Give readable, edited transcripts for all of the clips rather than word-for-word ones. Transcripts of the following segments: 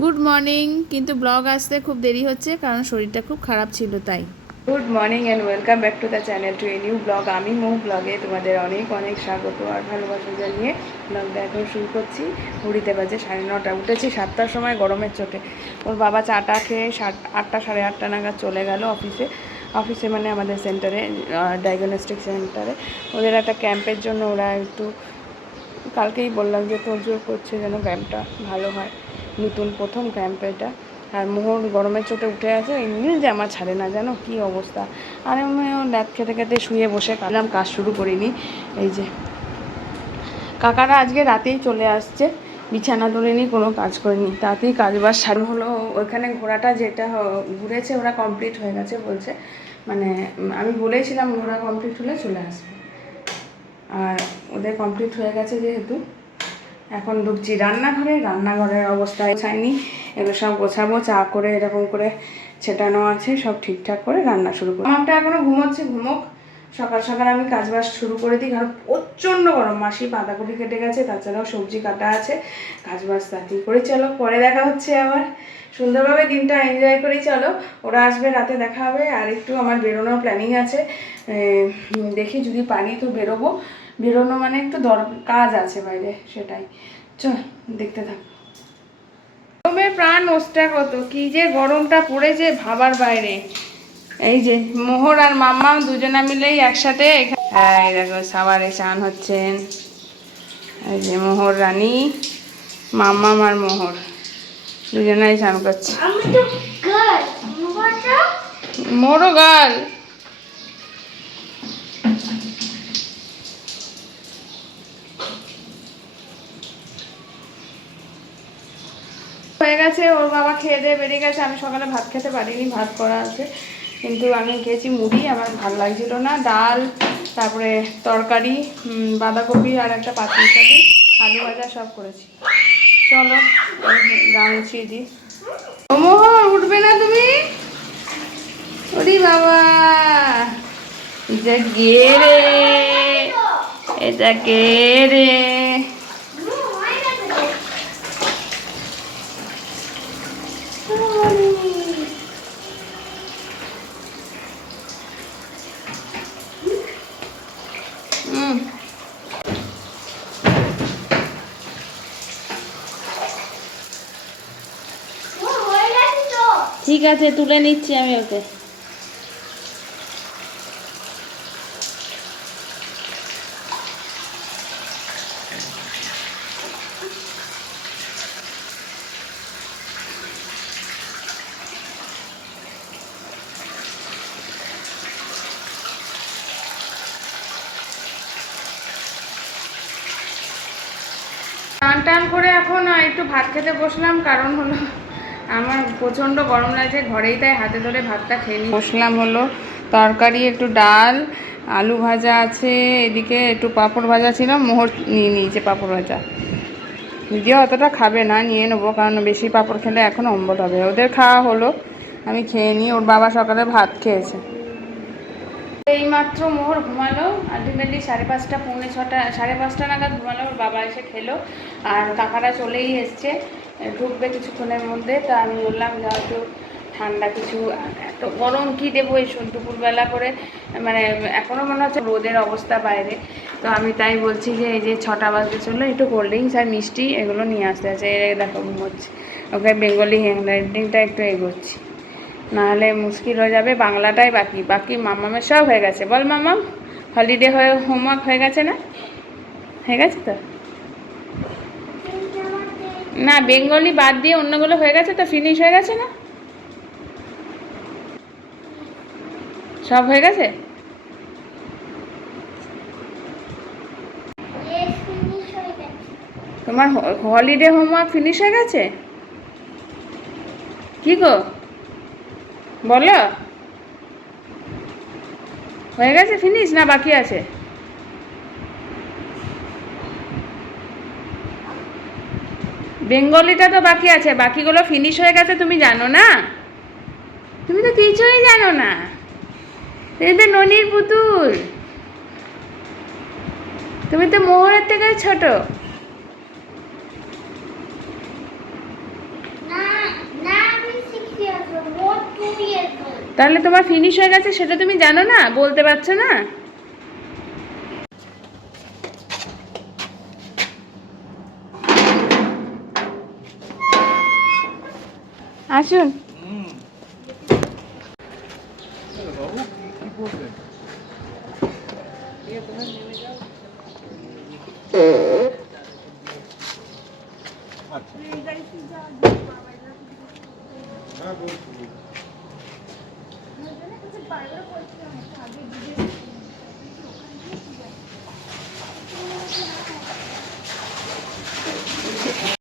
Good morning. কিন্তু blog আসতে খুব দেরি হচ্ছে কারণ শরীরটা খুব খারাপ ছিল তাই। Good morning and welcome back to the channel to a new blog. আমি মৌ ব্লগে তোমাদের অনেক অনেক স্বাগত আর ভালোবাসা জানিয়ে ব্লগটা এখন শুরু করছি। ঘড়িতে বাজে 9:30। উঠেছি 7টার সময় গরমের চোটে। ওর বাবা চাটা খেয়ে 8টা সাড়ে 8টা নাগাদ চলে গেল অফিসে মানে আমাদের সেন্টারে, ডায়াগনস্টিক সেন্টারে। ওদের একটা ক্যাম্পের জন্য ওরা একটু কালকেই বললাম যে তোড়জোড় করছে যেন ক্যাম্পটা ভালো হয়। নতুন প্রথম ক্যাম্প এটা। আর মোহর গরমের চোটে উঠে আছে, এমনি জামা ছাড়ে না, জানো কী অবস্থা। আর আমিও ল্যাদ খেতে খেতে শুয়ে বসে কালাম, কাজ শুরু করিনি। এই যে কাকারা আজকে রাতেই চলে আসছে, বিছানা তোলেনি, কোনো কাজ করেনি, তাতেই কাজবাজ সারানো হলো। ওইখানে ঘোড়াটা যেটা ঘুরেছে ওরা কমপ্লিট হয়ে গেছে বলছে, মানে আমি বলেছিলাম ঘোড়া কমপ্লিট হলে চলে আসবে, আর ওদের কমপ্লিট হয়ে গেছে যেহেতু এখন ঢুকছি রান্নাঘরের অবস্থায় ছাইনি, এগুলো সব গোছাবো। চা করে এরকম করে ছেটানো আছে, সব ঠিকঠাক করে রান্না শুরু করবো। আমারটা এখনও ঘুমোচ্ছে, ঘুমোক। সকাল সকাল আমি কাজবাজ শুরু করে দিই, কারণ প্রচণ্ড গরম। মাসি বাঁধাকপি কেটে গেছে, তাছাড়াও সবজি কাটা আছে, কাজবাজ তাড়াতাড়ি করে চলো, পরে দেখা হচ্ছে আবার। সুন্দরভাবে দিনটা এনজয় করেই চলো। ওরা আসবে, রাতে দেখা হবে। আর একটু আমার বেরোনোর প্ল্যানিং আছে, দেখি যদি পারি তো বেরোনো মানে একটু কাজ আছে বাইরে, সেটাই। চল দেখতে থাক। গরমে প্রাণ ওষ্ঠা কত, কি যে গরমটা পড়েছে ভাবার বাইরে। এই যে মোহর আর মাম্মা দুজনা মিলেই একসাথে হ্যাঁ দেখো সাবারে চান হচ্ছেন। এই যে মোহর রানী, মাম্মা আর মোহর দুজনাই চান করছে। মোরও গাল। হয়ে গেছে, ওর বাবা খেয়ে দিয়ে বেরিয়ে গেছে। আমি সকালে ভাত খেতে পারিনি, ভাত করা আছে, কিন্তু আমি খেয়েছি মুড়ি। আমার ভালো লাগছিল না। ডাল, তারপরে তরকারি, বাঁধাকপি আর একটা পাতলা শাক, আলু ভাজা সব করেছি। চলো গা মুছিয়ে দিই। ও মোহন, উঠবে না তুমি? ওরে বাবা, এটা কে রে? এটা কে রে? ঠিক আছে, তুলে নিচ্ছি আমি ওকে। টান টান করে এখন একটু ভাত খেতে বসলাম, কারণ হলো আমার প্রচণ্ড গরম লাগছে ঘরেই, তাই হাতে ধরে ভাতটা খেয়ে নিয়ে বসলাম। হলো তরকারি, একটু ডাল, আলু ভাজা আছে, এদিকে একটু পাঁপড় ভাজা ছিল, মোহর নিয়ে নিয়েছে পাঁপড় ভাজা। যদিও অতটা খাবে না, নিয়ে নেবো, কারণ বেশি পাঁপড় খেলে এখন অম্বল হবে। ওদের খাওয়া হলো, আমি খেয়ে নিই। ওর বাবা সকালে ভাত খেয়েছে। এইমাত্র মোহর ঘুমালো, আলটিমেটলি 5:30 পৌনে 6টা 5:30 নাগাদ ঘুমালো। ওর বাবা এসে খেলো, আর কাকারা চলেই এসছে, ঢুকবে কিছুক্ষণের মধ্যে। তা আমি বললাম যা একটু ঠান্ডা কিছু, এত গরম কী দেবো এই দুপুরবেলা করে, মানে এখনও মনে হচ্ছে রোদের অবস্থা বাইরে। তো আমি তাই বলছি যে এই যে 6টা বাজতে চললো, একটু কোল্ড ড্রিঙ্কস আর মিষ্টি এগুলো নিয়ে আসতে আছে। দেখো ঘুমোচ্ছে, ওকে বেঙ্গলি হ্যান্ড রাইটিংটা একটু এগোচ্ছি, নাহলে মুশকিল হয়ে যাবে। বাংলাটাই বাকি মামামের সব হয়ে গেছে। বল মামাম, হলিডে হয়ে হোমওয়ার্ক হয়ে গেছে না? হয়ে গেছে তো? না, বেঙ্গলি বাদ দিয়ে অন্যগুলো হয়ে গেছে তো, ফিনিশ হয়ে গেছে না? সব হয়ে গেছে? তোমার হলিডে হোমওয়ার্ক ফিনিশ হয়ে গেছে? কি গো বলো, হয়ে গেছে ফিনিশ না বাকি আছে? বেঙ্গলিটা তো বাকি আছে, বাকিগুলো ফিনিশ হয়ে গেছে, তুমি জানো না? তুমি তো কিছুই জানো না, তুমি তো ননির পুতুল, তুমি তো মোহরের থেকে ছোট। তাহলে তোমার ফিনিশ হয়ে গেছে সেটা তুমি জানো না, বলতে পারছো না? আসুন।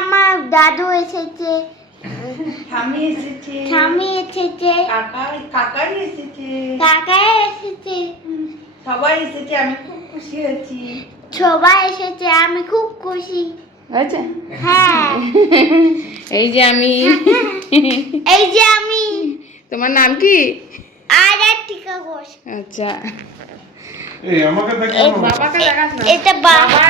আমার দাদু এসেছে, ঠাম্মি এসেছে, ঠাম্মি এসেছে, কাকাই এসেছে, কাকাই এসেছে, সবাই এসেছে। আমি খুব খুশি হয়েছি। সবাই এসেছে, আমি খুব খুশি। আচ্ছা, হ্যাঁ। এই যে আমি। এই যে আমি। তোমার নাম কি? আরাধিকা ঘোষ। আচ্ছা, এই আমাকে দেখে বাবাকে দেখাস না। এটা বাবা।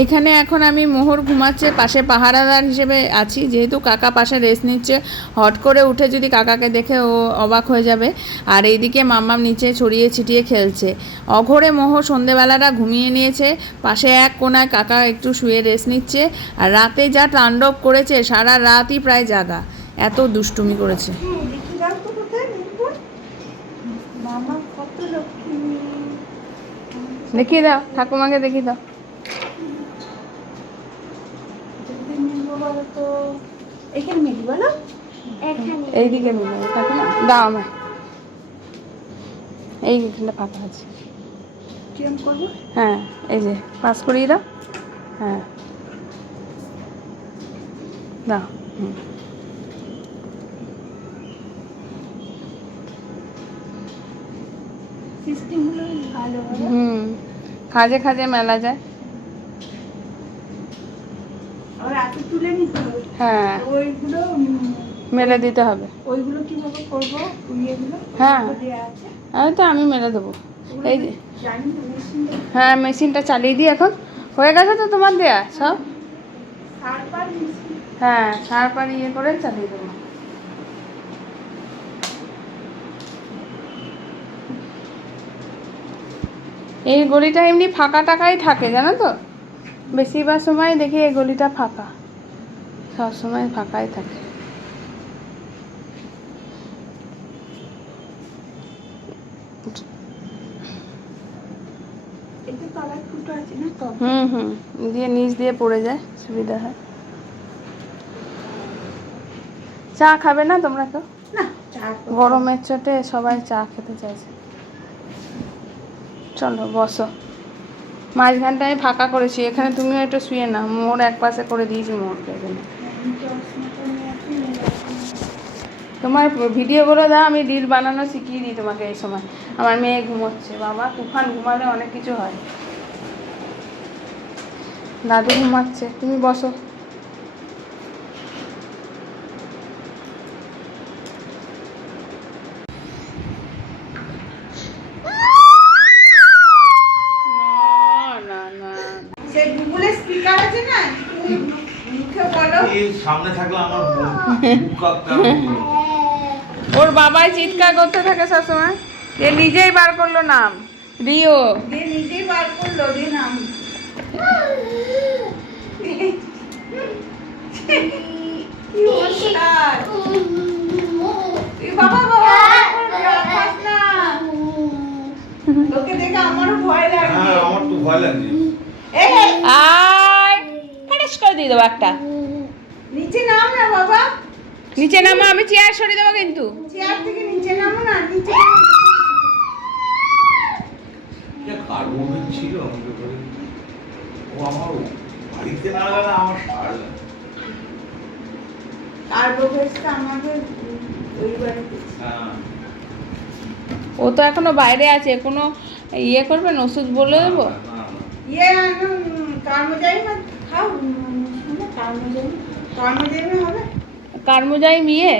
এইখানে এখন আমি মোহর ঘুমাচ্ছে, পাশে পাহারাদার হিসেবে আছি, যেহেতু কাকা পাশে রেস্ট নিচ্ছে। হট করে উঠে যদি কাকাকে দেখে ও অবাক হয়ে যাবে। আর এইদিকে মাম্মাম নিচে ছড়িয়ে ছিটিয়ে খেলছে। অঘরে মোহর সন্ধেবেলাটা ঘুমিয়ে নিয়েছে, পাশে এক কোনায় কাকা একটু শুয়ে রেস্ট নিচ্ছে। আর রাতে যা তাণ্ডব করেছে, সারা রাতই প্রায় জাগা, এত দুষ্টুমি করেছে। দেখিয়ে দাও, ঠাকুমাকে দেখিয়ে দাও। এখানে মিলি বলো, এখানে এইদিকে মিলে ঠাকুমা দাও আমায়, এইখানটা ফাঁকা আছে। কিরম করবো? হ্যাঁ, এই যে পাস করিয়ে দাও। হ্যাঁ, দাও। সিস্টেম হলো ভালো হবে। খাজে খাজে মেলা যায়। আর আগে তুলে নিতে হবে। হ্যাঁ, ওইগুলো মেলে দিতে হবে। ওইগুলো কিভাবে করবো? ইয়েগুলো হ্যাঁ, দেওয়া আছে, আমি মেলে দেবো। এই যে জানি না মেশিনটা। হ্যাঁ, মেশিনটা চালিয়ে দিই এখন। হয়ে গেছে তো তোমার দেয়া সব? সারবার মেশিন। হ্যাঁ, সার পাড়ি ইয়ে করে চালিয়ে দেবো। এই গলিটা এমনি ফাঁকা টাকাই থাকে জানো তো, বেশিরভাগ সময় দেখি এই গলিটা ফাঁকা, সব সময় ফাঁকাই থাকে। এতে তলায় ফুটো আছে না তো? দিয়ে নিচ দিয়ে পড়ে যায়, সুবিধা হয়। চা খাবে না তোমরা তো? না, চা গরমের চোটে সবাই চা খেতে চাইছে। চলো বসো, মাঝখানটা আমি ফাঁকা করেছি, এখানে তুমিও একটু শুয়ে না, মোড় এক পাশে করে দিয়েছি মোড়কে এখানে। তোমার ভিডিওগুলো দাও, আমি রিল বানানো শিখিয়ে দিই তোমাকে। এই সময় আমার মেয়ে ঘুমোচ্ছে, বাবা তুফান ঘুমালে অনেক কিছু হয়। দাদু ঘুমাচ্ছে, তুমি বসো। সেই গুগলের স্পিকার আছে না, মুখে বলো। এই সামনে থাকলে আমার বুক কাঁপতে। ওর বাবাই চিৎকার করতে থাকে সবসময়। এ নিজেই বার করলো নাম, রিও। দিয়ে নিজেই বার করলো, দিয়ে নাম। কি অবস্থা? বাবা বাবা রাখাস না, তোকে দেখে আমারও ভয় লাগে। হ্যাঁ, আমার তো ভয় লাগছে। আয় ফেরেশ করে দিয়ে দেবো একটা। নিচে নাম না বাবা, নিচে নামা, আমি চেয়ার সরিয়ে দেবো কিন্তু। চেয়ার থেকে নিচে নামো না, নিচে। এটা কার মোবাইল ছিল আমাকে বলে। ও আমার বাড়িতে না গেলে আমার সার লাগে। কার্বোভেজটা আমাদের ওই বাড়িতে। হ্যাঁ, ও তো এখনো বাইরে আছে, কোনো ইয়ে করবেন, ওষুধ বলে দেবো? না, না। ইয়ে কার্মোজাই খাও, শুনো কার্মোজাই, কার্মোজাই হবে। কার্মোজাইম ইয়ে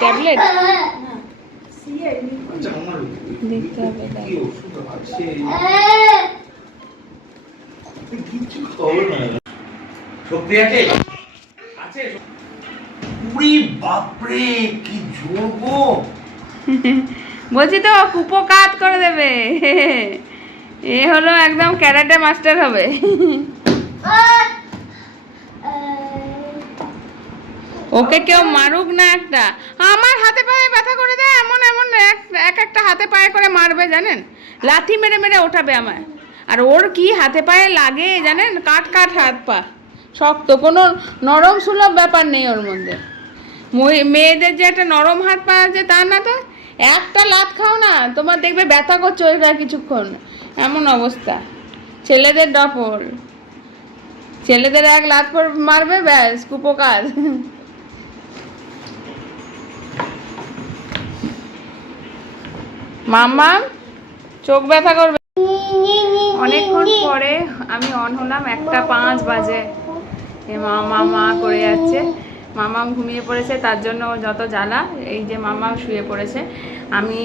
ট্যাবলেট না, সিয়ে আচ্ছা, আমার দেখতে হবে, কি ওষুধ আছে? কিছু খবর নাই। শক্তি আছে? আছে। উরি বাপরে, কি জোর গো! বলছি তো কুপোকাত করে দেবে। এ হলো একদম ক্যারাটে মাস্টার হবে। ওকে কেউ মারুক না একটা, আমার হাতে পায়ে ব্যথা করে দেয়, এমন এমন একটা হাতে পায়ে করে মারবে জানেন, লাথি মেরে মেরে ওঠাবে আমায়। আর ওর কি হাতে পায়ে লাগে জানেন, কাট কাট হাত পা, শক্ত, কোনো নরম সুলভ ব্যাপার নেই ওর মধ্যে। মেয়েদের যে একটা নরম হাত পা আছে তা না তো, একটা লাথ খাও না তোমার দেখবে ব্যথা করছে ওইটা কিছুক্ষণ, এমন অবস্থা। ছেলেদের ডপল, ছেলেদের এক লাথ মারবে ব্যাস কুপোকাত। মাম্মা চোখ ব্যথা করবে। অনেকক্ষণ পরে আমি অন হলাম, 1:05 বাজে। এ মামা করে যাচ্ছে, মামাম ঘুমিয়ে পড়েছে, তার জন্য যত জ্বালা। এই যে মামাম শুয়ে পড়েছে, আমি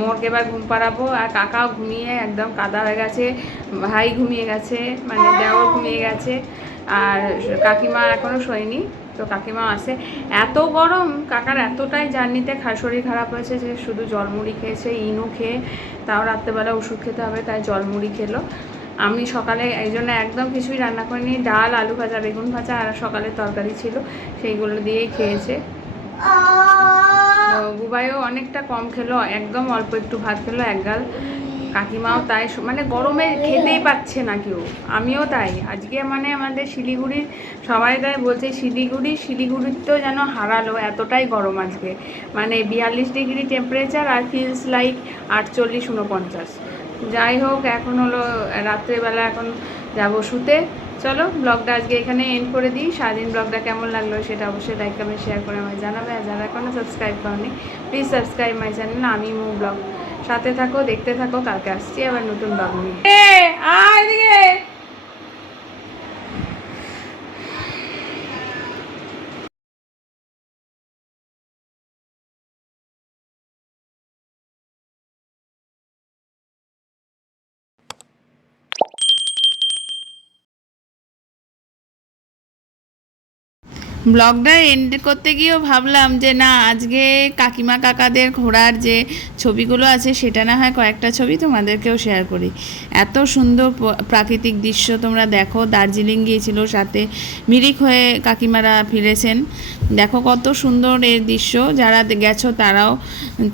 মোরকে এবার ঘুম পাড়াবো। আর কাকাও ঘুমিয়ে একদম কাদা হয়ে গেছে, ভাই ঘুমিয়ে গেছে, মানে দেওর ঘুমিয়ে গেছে, আর কাকিমা এখনও শোয়নি। তো কাকিমা আসে, এত গরম, কাকার এতটাই জার্নিতে শরীর খারাপ হয়েছে যে শুধু জলমুড়ি খেয়েছে, ইনো খেয়ে, তাও রাত্রেবেলা ওষুধ খেতে হবে তাই জলমুড়ি খেলো। আমি সকালে এই জন্য একদম কিছুই রান্না করিনি, ডাল, আলু ভাজা, বেগুন ভাজা আর সকালে তরকারি ছিল, সেইগুলো দিয়েই খেয়েছে। বুবাইও অনেকটা কম খেলো, একদম অল্প একটু ভাত খেলো, এক গাল। কাকিমাও তাই, মানে গরমে খেতেই পাচ্ছে না কেউ, আমিও তাই। আজকে মানে আমাদের শিলিগুড়ির সবাই তাই বলছে, শিলিগুড়িতেও যেন হারালো, এতটাই গরম আজকে, মানে 42 ডিগ্রি টেম্পারেচার, আর ফিলস লাইক 48-49। যাই হোক, এখন হলো রাত্রেবেলা, এখন যাব শুতে। চলো ব্লগটা আজকে এখানে এন্ড করে দিই। সারাদিন ব্লগটা কেমন লাগলো সেটা অবশ্যই লাইক কমেন্ট শেয়ার করে আমায় জানাবে। আর যারা এখনও সাবস্ক্রাইব করনি, প্লিজ সাবস্ক্রাইব মাই চ্যানেল আমি মৌ ব্লগ। সাথে থাকো, দেখতে থাকো, কালকে আসছি আবার নতুন ব্লগ নিয়ে। এদিকে ব্লগটা এন্ড করতে গিয়েও ভাবলাম যে না, আজকে কাকিমা কাকাদের ঘোরার যে ছবিগুলো আছে সেটা না হয় কয়েকটা ছবি তোমাদেরকেও শেয়ার করি। এত সুন্দর প্রাকৃতিক দৃশ্য তোমরা দেখো। দার্জিলিং গিয়েছিল, সাথে মিরিক হয়ে কাকিমারা ফিরেছেন। দেখো কত সুন্দর এই দৃশ্য, যারা গেছো তারাও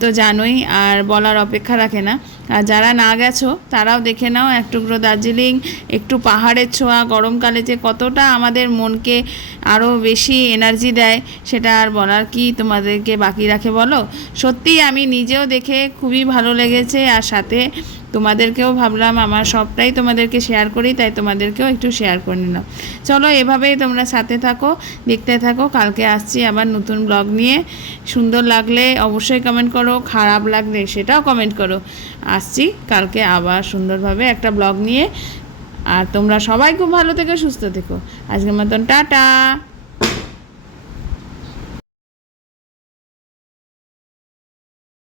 তো জানোই, আর বলার অপেক্ষা রাখে না। আর যারা না গেছো তারাও দেখে নাও এক টুকরো দার্জিলিং, একটু পাহাড়ের ছোঁয়া। গরমকালে যে কতটা আমাদের মনকে আরও বেশি এনার্জি দেয় সেটা আর বলার কি তোমাদেরকে বাকি রাখে বলো। সত্যিই আমি নিজেও দেখে খুবই ভালো লেগেছে, আর সাথে তোমাদেরকেও ভাবলাম আমার সবটাই তোমাদেরকে শেয়ার করি, তাই তোমাদেরকেও একটু শেয়ার করে নিলাম। চলো এভাবেই তোমরা সাথে থাকো, দেখতে থাকো। কালকে আসছি আবার নতুন ব্লগ নিয়ে। সুন্দর লাগলে অবশ্যই কমেন্ট করো, খারাপ লাগলে সেটাও কমেন্ট করো। আসছি কালকে আবার সুন্দরভাবে একটা ব্লগ নিয়ে। আর তোমরা সবাই খুব ভালো থেকো, সুস্থ থেকো। আজকের মতন টাটা।